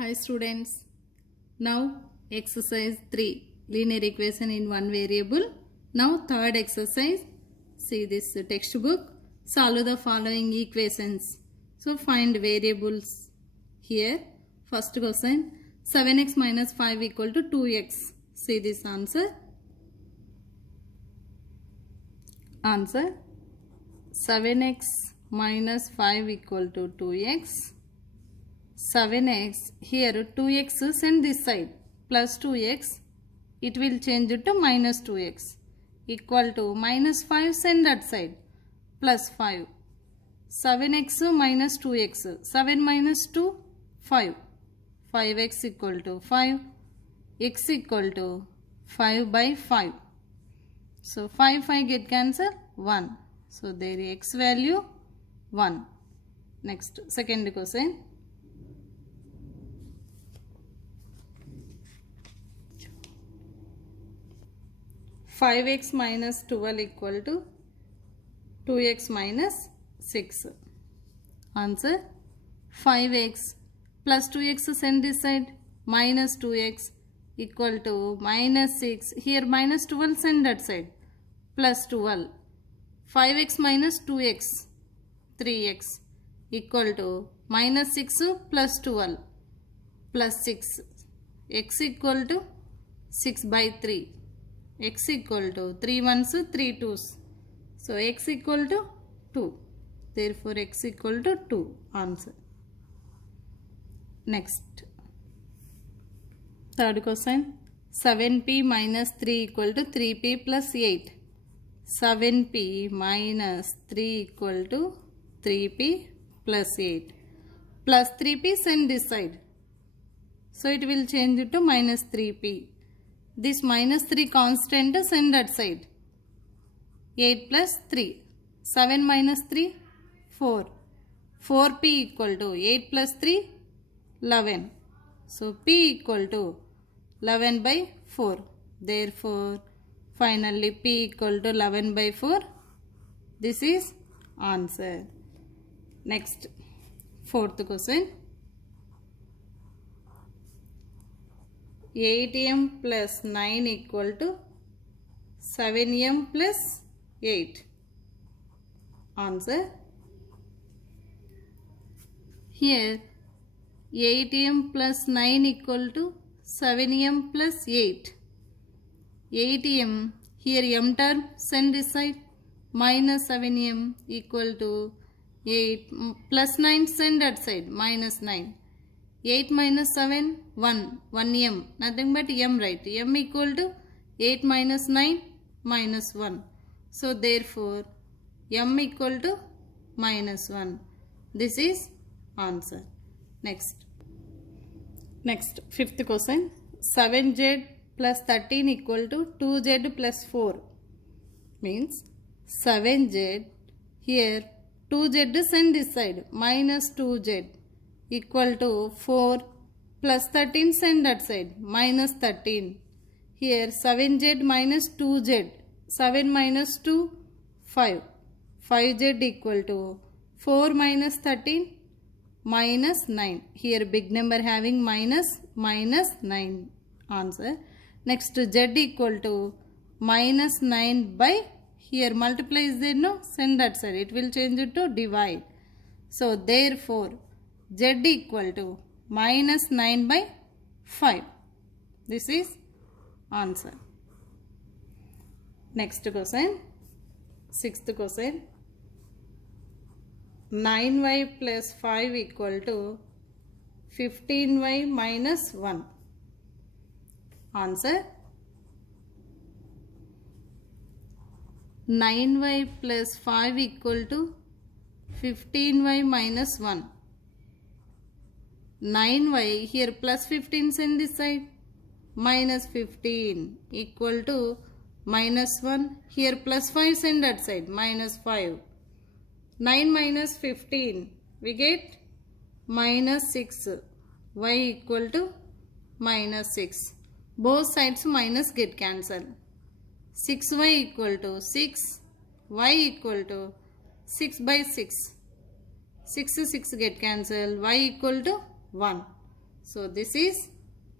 Hi students, now exercise 3 linear equation in one variable. Now third exercise, see this textbook, solve the following equations. So find variables here. First question, 7x minus 5 equal to 2x. See this answer. Answer 7x minus 5 equal to 2x. 7x, here 2x send this side, plus 2x, it will change it to minus 2x, equal to minus 5 send that side, plus 5. 7x minus 2x, 7 minus 2, 5. 5x equal to 5, x equal to 5 by 5. So 5 get cancelled, 1. So there x value 1. Next, second question. 5x minus 12 equal to 2x minus 6. Answer 5x plus 2x send this side, minus 2x equal to minus 6. Here minus 12 send that side, plus 12. 5x minus 2x, 3x equal to minus 6 plus 12 plus 6. X equal to 6 by 3. X equal to 3 ones, 3 twos. So x equal to 2. Therefore x equal to 2. Answer. Next. Third question. 7p minus 3 equal to 3p plus 8. 7p minus 3 equal to 3p plus 8. Plus 3p send this side. So it will change it to minus 3p. This minus 3 constant send that side. 8 plus 3. 7 minus 3, 4. 4p equal to 8 plus 3, 11. So p equal to 11 by 4. Therefore, finally p equal to 11 by 4. This is answer. Next, fourth question. 8m plus 9 equal to 7m plus 8. Answer. Here 8m plus 9 equal to 7m plus 8. 8m, here m term send this side, minus 7m equal to 8 plus 9 send that side, minus 9. 8 minus 7, 1 m, nothing but m, right? M equal to 8 minus 9 minus 1. So therefore m equal to minus 1. This is answer. Next, fifth question. 7z plus 13 equal to 2z plus 4. Means 7z, here 2z send this side, minus 2z equal to 4 plus 13 send that side, minus 13. Here 7z minus 2z, 7 minus 2, 5. 5z equal to 4 minus 13, minus 9. Here big number having minus 9. Answer. Next, z equal to minus 9 by, here multiply is there, no? Send that side. It will change it to divide. So therefore, z equal to minus 9 by 5. This is answer. Next question, sixth question. 9y plus 5 equal to 15y minus 1. Answer. 9y plus 5 equal to 15y minus 1. 9y, here plus 15 send this side, minus 15 equal to minus 1. Here plus 5 send that side, minus 5. 9 minus 15, we get minus 6. Y equal to minus 6. Both sides minus get cancelled. 6y equal to 6. Y equal to 6 by 6. 6 get cancelled. Y equal to 1. So this is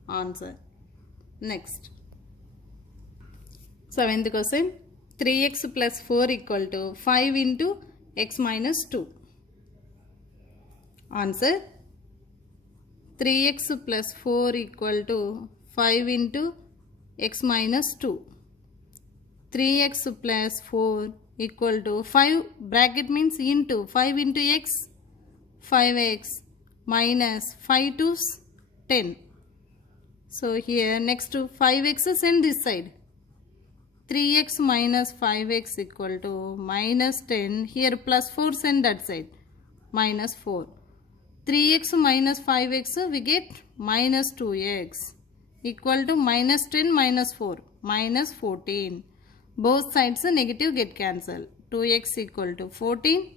answer. Next. 7th question. 3x plus 4 equal to 5 into x minus 2. Answer. 3x plus 4 equal to 5 into x minus 2. 3x plus 4 equal to 5 bracket means into 5 into x, 5x minus 5 to 10. So here next to 5x send this side. 3x minus 5x equal to minus 10. Here plus 4 send that side. Minus 4. 3x minus 5x we get minus 2x equal to minus 10 minus 4 minus 14. Both sides negative get cancelled. 2x equal to 14.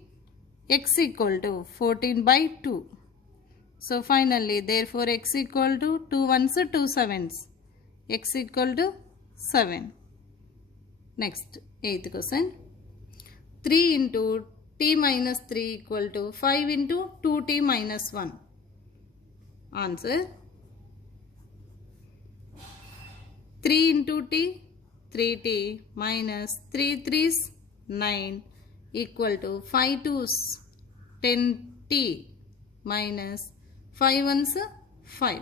X equal to 14 by 2. So finally therefore x equal to 2 ones 2 sevens. X equal to 7. Next 8th question. 3 into t minus 3 equal to 5 into 2t minus 1. Answer. 3 into t, 3t minus 3 3's 9 equal to 5 2's 10t minus 5 1's 5.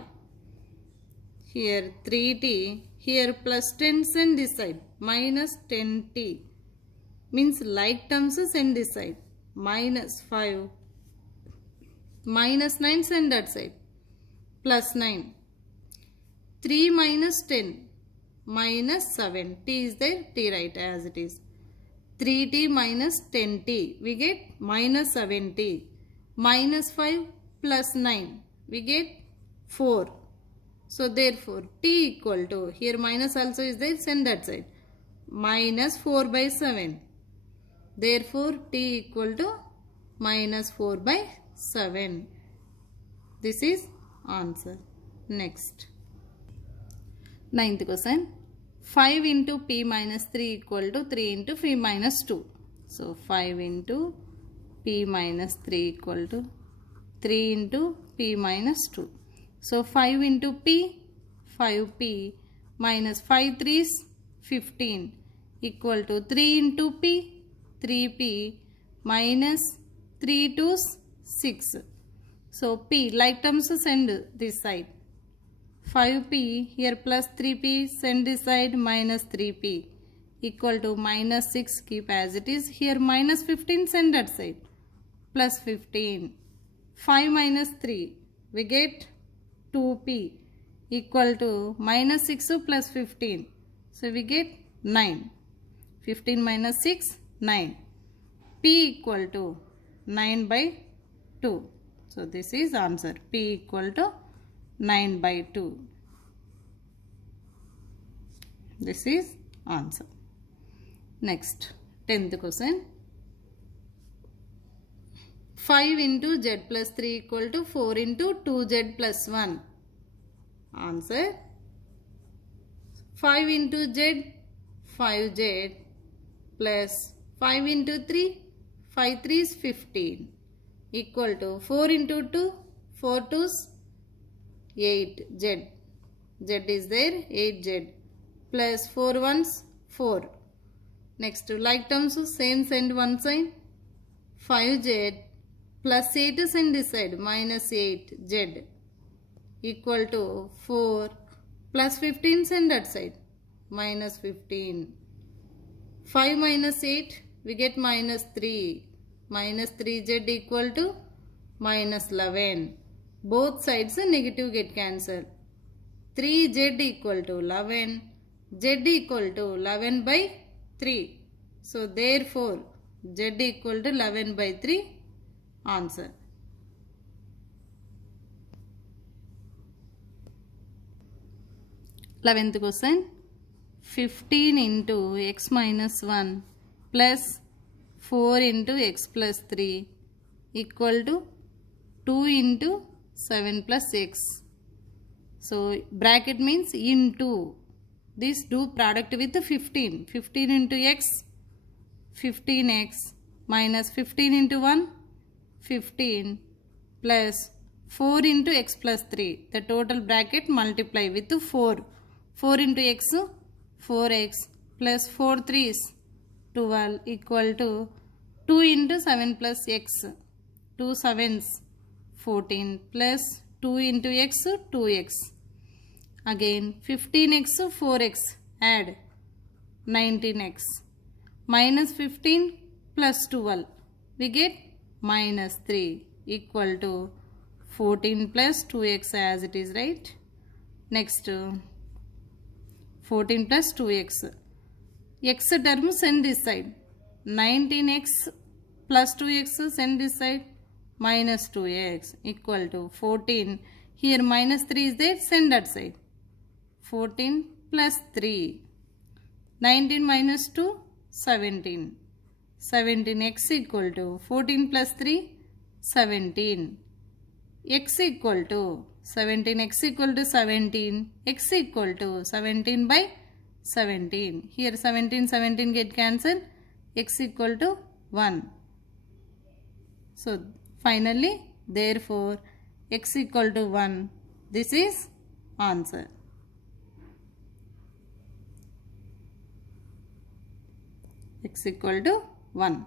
Here 3t, here plus 10 send this side, minus 10t means like terms send this side, minus 5, minus 9 send that side, plus 9, 3 minus 10, minus 7, t is there, t right as it is, 3t minus 10t, we get minus 7t, minus 5 plus 9, we get 4. So therefore t equal to, here minus also is there, send that side, minus 4 by 7. Therefore t equal to minus 4 by 7. This is answer. Next. 9th question. 5 into p minus 3 equal to 3 into p minus 2. So 5 into p minus 3 equal to 3 into p minus 2. So 5 into p, 5p minus 5 3's 15 equal to 3 into p, 3p minus 3 2's 6. So p like terms send this side. 5p here plus 3p send this side, minus 3p equal to minus 6 keep as it is. Here minus 15 send that side, plus 15. 5 minus 3 we get 2p equal to minus 6 plus 15. So we get 9. 15 minus 6, 9. P equal to 9 by 2. So this is answer. P equal to 9 by 2. This is answer. Next, 10th question. 5 into z plus 3 equal to 4 into 2z plus 1. Answer. 5 into z, 5z plus 5 into 3, 5 3 is 15 equal to 4 into 2, 4 2's 8 z. Z is there, 8z plus 4 1's 4. Next to like terms same send one side. 5z plus 8 send this side, minus 8z equal to 4 plus 15 send that side, minus 15. 5 minus 8 we get minus 3. Minus 3z equal to minus 11. Both sides negative get cancelled. 3z equal to 11. Z equal to 11 by 3. So therefore z equal to 11 by 3. Answer. Eleventh question. 15 into x minus 1 plus 4 into x plus 3 equal to 2 into 7 plus x. So bracket means into. This do product with 15. 15 into x, 15x minus 15 into 1, 15 plus 4 into x plus 3. The total bracket multiply with 4. 4 into x, 4x plus 4 3s 12 equal to 2 into 7 plus x. 2 7s 14 plus 2 into x 2x. Again 15x 4x add 19x. Minus 15 plus 12 we get minus 3 equal to 14 plus 2x as it is, right? Next 14 plus 2x. X term send this side. 19x plus 2x send this side. Minus 2x equal to 14. Here minus 3 is there, send that side. 14 plus 3. 19 minus 2, 17. 17x equal to 14 plus 3, 17. X equal to 17, x equal to 17, x equal to 17 by 17. Here 17, 17 get cancelled, x equal to 1. So finally, therefore, x equal to 1. This is answer. X equal to 1.